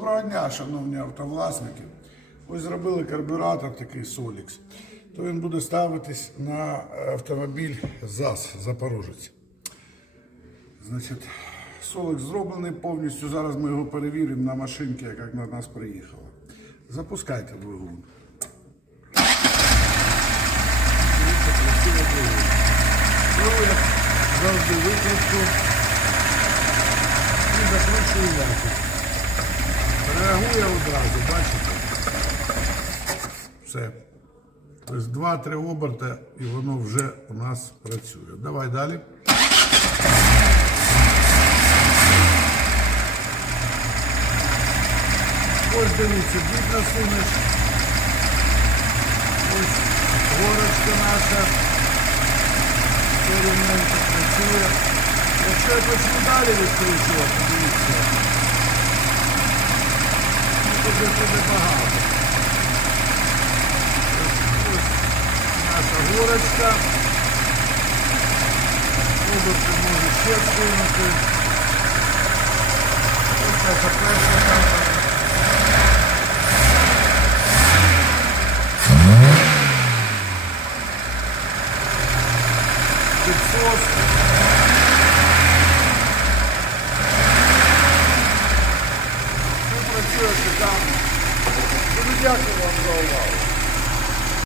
дня, шановні автовласники. Ось зробили карбюратор такий Solix. То він буде ставитись на автомобіль ЗАЗ Запорожець. Значить, Solix зроблений повністю. Зараз ми його перевіримо на машинці, яка на нас приїхала. Запускайте двигун. Завжди викрутку Реагує одразу, бачите? Все. Тобто два-три оберта і воно вже у нас працює. Давай далі. Ось дивіться, бід насунеш. Ось горочка наша. Рівненько працює. Якщо я почну далі відкручувати, дивіться. Тут буде багато. Ось, ось наша горочка. Оберти може ще вкинути. Ось наша перша камера. Підсос. Done. Good luck, everyone. Go.